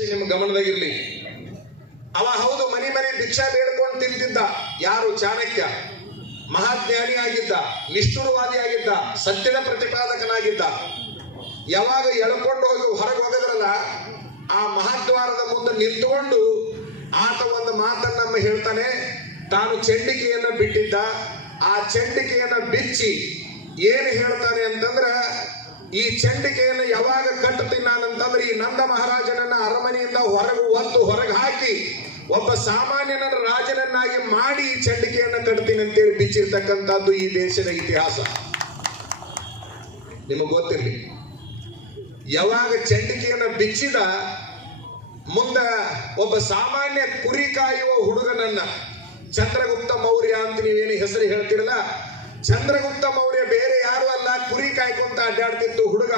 ನಿಮ್ಮ ಗಮನದಾಗಿರ್ಲಿ. ಅವ ಹೌದು ಮನೆ ಮನೆ ಭಿಕ್ಷಾ ಬೇಡ್ಕೊಂಡು ತಿಂತಿದ್ದ. ಯಾರು? ಚಾಣಕ್ಯ. ಮಹಾಜ್ಞಾನಿ ಆಗಿದ್ದ, ನಿಷ್ಠುರವಾದಿ ಆಗಿದ್ದ, ಸತ್ಯದ ಪ್ರತಿಪಾದಕನಾಗಿದ್ದ. ಯಾವಾಗ ಎಳ್ಕೊಂಡು ಹೋಗಿ ಹೊರಗೆ ಹೋಗದ್ರಲ್ಲ, ಆ ಮಹಾದ್ವಾರದ ಮುಂದೆ ನಿಂತುಕೊಂಡು ಆತ ಒಂದು ಮಾತನ್ನ ಹೇಳ್ತಾನೆ. ತಾನು ಚಂಡಿಕೆಯನ್ನ ಬಿಟ್ಟಿದ್ದ. ಆ ಚಂಡಿಕೆಯನ್ನ ಬಿಚ್ಚಿ ಏನು ಹೇಳ್ತಾನೆ ಅಂತಂದ್ರ, ಈ ಚಂಡಿಕೆಯನ್ನು ಯಾವಾಗ ಕಟ್ಟುತ್ತೀನಿ ನಾನಂತಂದ್ರೆ ಈ ನಂದ ಮಹಾರಾಜನನ್ನ ಅರಮನೆಯಿಂದ ಹೊರಗೆ ಹಾಕಿ ಒಬ್ಬ ಸಾಮಾನ್ಯನ ರಾಜನನ್ನಾಗಿ ಮಾಡಿ ಈ ಚಂಡಿಕೆಯನ್ನು ಕಟ್ತೀನಿ ಅಂತೇಳಿ ಬಿಚ್ಚಿರ್ತಕ್ಕಂಥದ್ದು ಈ ದೇಶದ ಇತಿಹಾಸ. ನಿಮಗೆ ಗೊತ್ತಿರಲಿ. ಯಾವಾಗ ಚಂಡಿಕೆಯನ್ನು ಬಿಚ್ಚಿದ ಮುಂದ ಒಬ್ಬ ಸಾಮಾನ್ಯ ಕುರಿ ಕಾಯುವ ಹುಡುಗನನ್ನ, ಚಂದ್ರಗುಪ್ತ ಮೌರ್ಯ ಅಂತ ನೀವೇನು ಹೆಸರು ಹೇಳ್ತಿರಲ್ಲ, ಚಂದ್ರಗುಪ್ತ ಮೌರ್ಯ ಬೇರೆ ಯಾರು ಅಲ್ಲ, ಕುರಿ ಕಾಯ್ಕೊಂತ ಅಡ್ಡಾಡ್ತಿತ್ತು ಹುಡುಗ.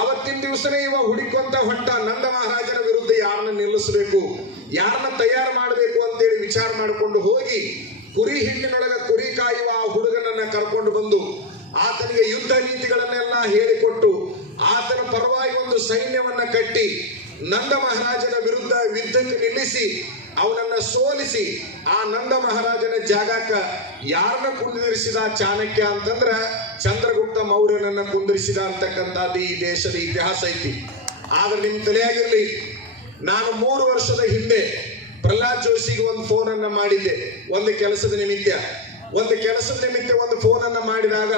ಅವತ್ತಿನ ದಿವಸನೇ ಇವ ಹುಡುಕೊಂತ ಹೊಂಟ ನಂದ ಮಹಾರಾಜನ ವಿರುದ್ಧ ಯಾರನ್ನ ನಿಲ್ಲಿಸಬೇಕು, ಯಾರನ್ನ ತಯಾರು ಮಾಡಬೇಕು ಅಂತೇಳಿ ವಿಚಾರ ಮಾಡಿಕೊಂಡು ಹೋಗಿ ಕುರಿ ಹಿಂಡಿನೊಳಗ ಕುರಿ ಕಾಯುವ ಆ ಹುಡುಗನನ್ನ ಕರ್ಕೊಂಡು ಬಂದು ಆತನಿಗೆ ಯುದ್ಧ ನೀತಿಗಳನ್ನೆಲ್ಲ ಹೇಳಿಕೊಟ್ಟು ಆತನ ಪರವಾಗಿ ಒಂದು ಸೈನ್ಯವನ್ನ ಕಟ್ಟಿ ನಂದ ಮಹಾರಾಜನ ವಿರುದ್ಧ ಯುದ್ಧಕ್ಕೆ ನಿಲ್ಲಿಸಿ ಅವನನ್ನ ಸೋಲಿಸಿ ಆ ನಂದ ಮಹಾರಾಜನ ಜಾಗಕ್ಕ ಯಾರನ್ನ ಕುಂದಿರಿಸಿದ ಚಾಣಕ್ಯ ಅಂತಂದ್ರ ಚಂದ್ರಗುಪ್ತ ಮೌರ್ಯನನ್ನ ಕುಂದಿರಿಸಿದ ಅಂತಕ್ಕಂಥದ್ದು ಈ ದೇಶದ ಇತಿಹಾಸ ಐತಿ. ಆದ್ರೆ ನಿಮ್ ತಲೆಯಾಗಿರ್ಲಿ, ನಾನು 3 ವರ್ಷದ ಹಿಂದೆ ಪ್ರಹ್ಲಾದ್ ಜೋಶಿಗೆ ಒಂದು ಫೋನ್ ಅನ್ನ ಮಾಡಿದ್ದೆ. ಒಂದು ಕೆಲಸದ ನಿಮಿತ್ತ ಒಂದು ಫೋನ್ ಅನ್ನ ಮಾಡಿದಾಗ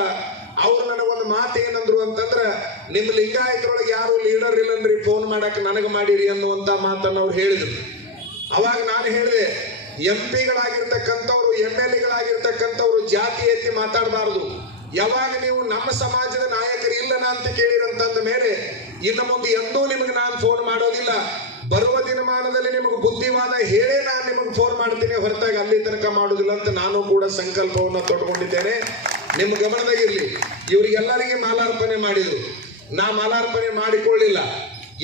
ಅವ್ರು ನನಗೊಂದು ಮಾತು ಏನಂದ್ರು ಅಂತಂದ್ರ, ನಿಮ್ ಲಿಂಗಾಯತರೊಳಗೆ ಯಾರು ಲೀಡರ್ ಇಲ್ಲನ್ರಿ, ಫೋನ್ ಮಾಡಕ್ ನನಗೆ ಮಾಡಿರಿ ಅನ್ನುವಂತ ಮಾತನ್ನ ಅವ್ರು ಹೇಳಿದ್ರು. ಅವಾಗ ನಾನು ಹೇಳಿದೆ, ಎಂಪಿಗಳಾಗಿರ್ತಕ್ಕಂಥವ್ರು, MLA-ಗಳಾಗಿರ್ತಕ್ಕಂಥವ್ರು ಜಾತಿ ಎತ್ತಿ ಮಾತಾಡಬಾರದು. ಯಾವಾಗ ನೀವು ನಮ್ಮ ಸಮಾಜದ ನಾಯಕರು ಇಲ್ಲನ ಅಂತ ಕೇಳಿರಂತಂದ ಮೇಲೆ ಇನ್ನು ಮುಂದೆ ಎಂದೂ ನಿಮಗೆ ನಾನು ಫೋನ್ ಮಾಡೋದಿಲ್ಲ. ಬರುವ ದಿನಮಾನದಲ್ಲಿ ನಿಮಗೆ ಬುದ್ಧಿವಾದ ಹೇಳೇ ನಾನು ನಿಮಗೆ ಫೋನ್ ಮಾಡ್ತೀನಿ, ಹೊರತಾಗಿ ಅಲ್ಲಿ ತನಕ ಮಾಡೋದಿಲ್ಲ ಅಂತ ನಾನು ಕೂಡ ಸಂಕಲ್ಪವನ್ನು ತೊಡ್ಕೊಂಡಿದ್ದೇನೆ. ನಿಮ್ಮ ಗಮನದಾಗಿರ್ಲಿ. ಇವರಿಗೆಲ್ಲರಿಗೆ ಮಾಲಾರ್ಪಣೆ ಮಾಡಿದ್ರು. ನಾ ಮಾಲಾರ್ಪಣೆ ಮಾಡಿಕೊಳ್ಳಿಲ್ಲ.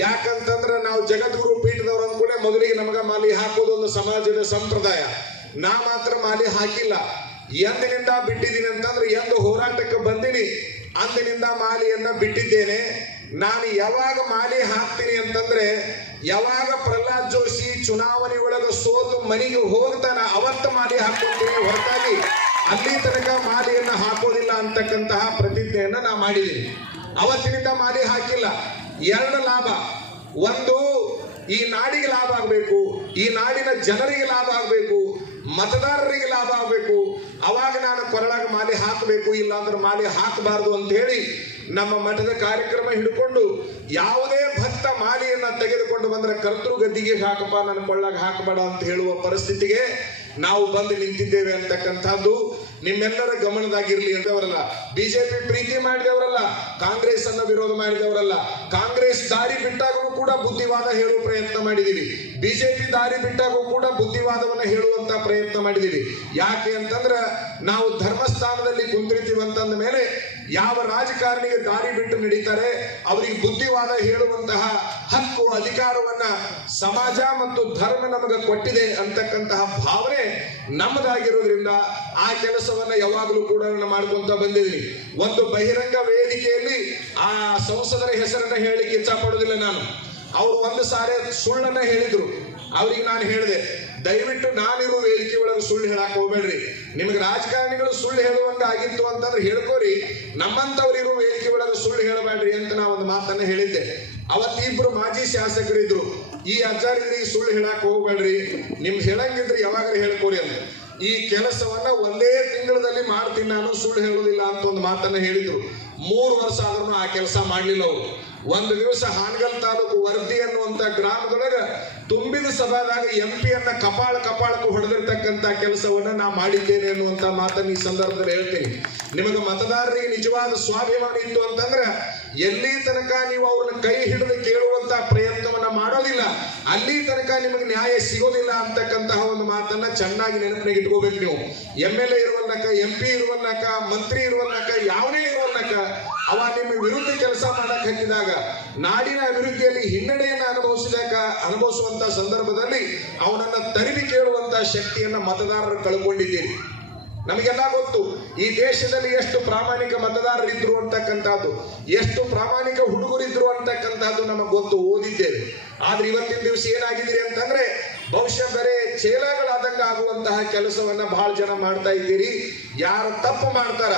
ಯಾಕಂತಂದ್ರೆ ನಾವು ಜಗದ್ಗುರು ಪೀಠದವ್ರು ಅಂದ್ಕೂಡೆ ಮೊದಲಿಗೆ ನಮಗ ಮಾಲಿ ಹಾಕೋದು ಒಂದು ಸಮಾಜದ ಸಂಪ್ರದಾಯ. ನಾ ಮಾತ್ರ ಮಾಲಿ ಹಾಕಿಲ್ಲ. ಎಂದಿನಿಂದ ಬಿಟ್ಟಿದ್ದೀನಿ ಅಂತಂದ್ರೆ, ಎಂದು ಹೋರಾಟಕ್ಕೆ ಬಂದಿನಿ ಅಂದಿನಿಂದ ಮಾಲಿಯನ್ನ ಬಿಟ್ಟಿದ್ದೇನೆ. ನಾನು ಯಾವಾಗ ಮಾಲಿ ಹಾಕ್ತೀನಿ ಅಂತಂದ್ರೆ, ಯಾವಾಗ ಪ್ರಹ್ಲಾದ್ ಜೋಶಿ ಚುನಾವಣೆ ಒಳಗೆ ಸೋತು ಮನೆಗೆ ಹೋಗ್ತಾನ ಅವತ್ತು ಮಾಲಿ ಹಾಕ್ಕೊಳ್ತೀನಿ, ಹೊರತಾಗಿ ಅಲ್ಲಿ ತನಕ ಮಾಲಿಯನ್ನ ಹಾಕೋದಿಲ್ಲ ಅಂತಕ್ಕಂತಹ ಪ್ರತಿಜ್ಞೆಯನ್ನ ನಾ ಮಾಡಿದ್ದೀನಿ. ಅವತ್ತಿನಿಂದ ಮಾಲಿ ಹಾಕಿಲ್ಲ. 2 ಲಾಭ. ಒಂದು, ಈ ನಾಡಿಗೆ ಲಾಭ ಆಗಬೇಕು, ಈ ನಾಡಿನ ಜನರಿಗೆ ಲಾಭ ಆಗಬೇಕು, ಮತದಾರರಿಗೆ ಲಾಭ ಆಗಬೇಕು. ಅವಾಗ ನಾನು ಕೊರಳಾಗ ಮಾಲಿ ಹಾಕಬೇಕು, ಇಲ್ಲ ಅಂದ್ರೆ ಮಾಲಿ ಹಾಕಬಾರ್ದು ಅಂತ ಹೇಳಿ ನಮ್ಮ ಮಠದ ಕಾರ್ಯಕ್ರಮ ಹಿಡ್ಕೊಂಡು ಯಾವುದೇ ಭಕ್ತ ಮಾಲಿಯನ್ನ ತೆಗೆದುಕೊಂಡು ಬಂದ್ರೆ ಕರ್ತೃ ಗದ್ದಿಗೆ ಹಾಕಪ್ಪ, ನನ್ನ ಕೊಳ್ಳಾಗ ಹಾಕಬೇಡ ಅಂತ ಹೇಳುವ ಪರಿಸ್ಥಿತಿಗೆ ನಾವು ಬಂದು ನಿಂತಿದ್ದೇವೆ ಅಂತಕ್ಕಂಥದ್ದು ನಿಮ್ಮೆಲ್ಲರ ಗಮನದಾಗಿರ್ಲಿ ಅಂತವರಲ್ಲ. ಬಿಜೆಪಿ ಪ್ರೀತಿ ಮಾಡಿದವರಲ್ಲ, ಕಾಂಗ್ರೆಸ್ ಅನ್ನ ವಿರೋಧ ಮಾಡಿದವರಲ್ಲ. ಕಾಂಗ್ರೆಸ್ ದಾರಿ ಬಿಟ್ಟಾಗೂ ಕೂಡ ಬುದ್ಧಿವಾದ ಹೇಳುವ ಪ್ರಯತ್ನ ಮಾಡಿದೀವಿ. ಬಿಜೆಪಿ ದಾರಿ ಬಿಟ್ಟಾಗೂ ಕೂಡ ಬುದ್ಧಿವಾದವನ್ನ ಹೇಳುವಂತ ಪ್ರಯತ್ನ ಮಾಡಿದೀವಿ. ಯಾಕೆ ಅಂತಂದ್ರ ನಾವು ಧರ್ಮಸ್ಥಾನದಲ್ಲಿ ಕುಂತಿರ್ತೀವಿ ಅಂತಂದ ಮೇಲೆ ಯಾವ ರಾಜಕಾರಣಿಗೆ ದಾರಿ ಬಿಟ್ಟು ನಡೀತಾರೆ ಅವರಿಗೆ ಬುದ್ಧಿವಾದ ಹೇಳುವಂತಹ ಹಕ್ಕು, ಅಧಿಕಾರವನ್ನ ಸಮಾಜ ಮತ್ತು ಧರ್ಮ ನಮಗೆ ಕೊಟ್ಟಿದೆ ಅಂತಕ್ಕಂತಹ ಭಾವನೆ ನಮ್ಮದಾಗಿರೋದ್ರಿಂದ ಆ ಕೆಲಸವನ್ನ ಯಾವಾಗಲೂ ಕೂಡ ಮಾಡ್ಕೊಂತ ಬಂದಿದ್ದೀನಿ. ಒಂದು ಬಹಿರಂಗ ವೇದಿಕೆಯಲ್ಲಿ ಆ ಸಂಸದರ ಹೆಸರನ್ನ ಹೇಳಲಿಕ್ಕೆ ಇಚ್ಛಾ ಪಡೋದಿಲ್ಲ ನಾನು. ಅವರು ಒಂದು ಸಾರಿ ಸುಳ್ಳನ್ನ ಹೇಳಿದ್ರು. ಅವ್ರಿಗೆ ನಾನು ಹೇಳಿದೆ, ದಯವಿಟ್ಟು ನಾನಿರೋ ವೇದಿಕೆ ಒಳಗೆ ಸುಳ್ಳು ಹೇಳಕ್ ಹೋಗ್ಬೇಡ್ರಿ. ನಿಮಗೆ ರಾಜಕಾರಣಿಗಳು ಸುಳ್ಳು ಹೇಳುವಂಗ ಆಗಿತ್ತು ಅಂತಂದ್ರೆ ಹೇಳ್ಕೋರಿ, ನಮ್ಮಂತವ್ರಿರೋ ವೇದಿಕೆ ಒಳಗೆ ಸುಳ್ಳು ಹೇಳಬೇಡ್ರಿ ಅಂತ ನಾ ಒಂದು ಮಾತನ್ನ ಹೇಳಿದ್ದೆ. ಅವತ್ತಿಬ್ರು ಮಾಜಿ ಶಾಸಕರಿದ್ರು. ಈ ಆಚಾರ್ಯರಿಗೆ ಸುಳ್ಳು ಹೇಳಕ್ ಹೋಗ್ಬೇಡ್ರಿ, ನಿಮ್ಗೆ ಹೇಳಂಗಿದ್ರೆ ಯಾವಾಗ ಹೇಳ್ಕೋರಿ ಅಂತ. ಈ ಕೆಲಸವನ್ನ 1 ತಿಂಗಳಲ್ಲಿ ಮಾಡ್ತೀನಿ ನಾನು, ಸುಳ್ಳು ಹೇಳೋದಿಲ್ಲ ಅಂತ ಒಂದು ಮಾತನ್ನ ಹೇಳಿದ್ರು. 3 ವರ್ಷ ಆದ್ರೂ ಆ ಕೆಲಸ ಮಾಡ್ಲಿಲ್ಲ ಅವರು. ಒಂದು ದಿವಸ ಹಾನಗಲ್ ತಾಲೂಕು ವರ್ದಿ ಅನ್ನುವಂತ ಗ್ರಾಮದೊಳಗ ತುಂಬಿದ ಸಭಾದಾಗ MP-ಯನ್ನ ಕಪಾಳಕ್ಕೆ ಹೊಡೆದಿರ್ತಕ್ಕಂಥ ಕೆಲಸವನ್ನ ನಾ ಮಾಡಿದ್ದೇನೆ ಅನ್ನುವಂತ ಮಾತನ್ನ ಈ ಸಂದರ್ಭದಲ್ಲಿ ಹೇಳ್ತೀನಿ. ನಿಮಗೆ ಮತದಾರರಿಗೆ ನಿಜವಾದ ಸ್ವಾಭಿಮಾನ ಇತ್ತು ಅಂತಂದ್ರೆ ಎಲ್ಲಿ ತನಕ ನೀವು ಅವ್ರನ್ನ ಕೈ ಹಿಡಿದು ಕೇಳುವಂತ ಪ್ರಯತ್ನವನ್ನ ಮಾಡೋದಿಲ್ಲ, ಅಲ್ಲಿ ತನಕ ನಿಮಗೆ ನ್ಯಾಯ ಸಿಗೋದಿಲ್ಲ ಅಂತಕ್ಕಂತಹ ಒಂದು ಮಾತನ್ನ ಚೆನ್ನಾಗಿ ನೆನಪಿನಾಗ ಇಟ್ಕೋಬೇಕು ನೀವು. MLA ಇರುವನ್ನಕ, MP ಇರುವನ್ನಕ, ಮಂತ್ರಿ ಇರುವನ್ನಕ, ಯಾವುದೇ ಇರುವನ್ನಕ ಅವ ನಿಮ್ಮ ವಿರುದ್ಧ ಕೆಲಸ ಮಾಡಕ್ ಹತ್ತಿದಾಗ, ನಾಡಿನ ಅಭಿವೃದ್ಧಿಯಲ್ಲಿ ಹಿನ್ನಡೆಯನ್ನ ಅನುಭವಿಸುವಂತ ಸಂದರ್ಭದಲ್ಲಿ ಅವನನ್ನ ತರಿವಿ ಕೇಳುವಂತ ಶಕ್ತಿಯನ್ನ ಮತದಾರರು ಕಳ್ಕೊಂಡಿದ್ದೀರಿ. ನಮಗೆಲ್ಲ ಗೊತ್ತು ಈ ದೇಶದಲ್ಲಿ ಎಷ್ಟು ಪ್ರಾಮಾಣಿಕ ಮತದಾರರಿದ್ರು ಅಂತಕ್ಕಂಥದ್ದು, ಎಷ್ಟು ಪ್ರಾಮಾಣಿಕ ಹುಡುಗರಿದ್ರು ಅಂತಕ್ಕಂಥದ್ದು ನಮಗೆ ಗೊತ್ತು, ಓದಿದ್ದೇವೆ. ಆದ್ರೆ ಇವತ್ತಿನ ದಿವಸ ಏನಾಗಿದ್ದೀರಿ ಅಂತಂದ್ರೆ ಬಹುಶಃ ಬರೇ ಚೇಲಾಗಳಾದಂಗ ಆಗುವಂತಹ ಕೆಲಸವನ್ನ ಬಹಳ ಜನ ಮಾಡ್ತಾ ಇದ್ದೀರಿ. ಯಾರು ತಪ್ಪು ಮಾಡ್ತಾರ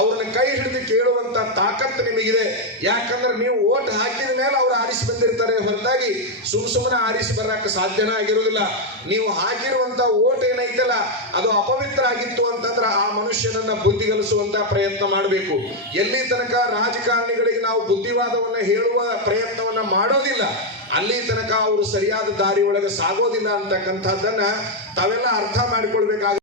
ಅವ್ರನ್ನ ಕೈ ಹಿಡಿದು ಕೇಳುವಂತ ತಾಕತ್ತು ನಿಮಗಿದೆ. ಯಾಕಂದ್ರೆ ನೀವು ಓಟ್ ಹಾಕಿದ ಮೇಲೆ ಅವ್ರು ಆರಿಸಿ ಬಂದಿರ್ತಾರೆ ಹೊರತಾಗಿ ಸುಮ್ಮನೆ ಆರಿಸಿ ಬರಕ್ಕೆ ಸಾಧ್ಯನೇ ಆಗಿರುವುದಿಲ್ಲ. ನೀವು ಹಾಕಿರುವಂತ ಓಟ್ ಏನೈತಲ್ಲ ಅದು ಅಪವಿತ್ರ ಆಗಿತ್ತು ಅಂತಂದ್ರೆ ಆ ಮನುಷ್ಯನನ್ನ ಬುದ್ಧಿಗಲಿಸುವಂತ ಪ್ರಯತ್ನ ಮಾಡಬೇಕು. ಎಲ್ಲಿ ತನಕ ರಾಜಕಾರಣಿಗಳಿಗೆ ನಾವು ಬುದ್ಧಿವಾದವನ್ನ ಹೇಳುವ ಪ್ರಯತ್ನವನ್ನ ಮಾಡೋದಿಲ್ಲ ಅಲ್ಲಿ ತನಕ ಅವರು ಸರಿಯಾದ ದಾರಿ ಒಳಗೆ ಸಾಗೋದಿಲ್ಲ ಅಂತಕ್ಕಂಥದ್ದನ್ನ ತಾವೆಲ್ಲ ಅರ್ಥ ಮಾಡಿಕೊಳ್ಬೇಕಾಗ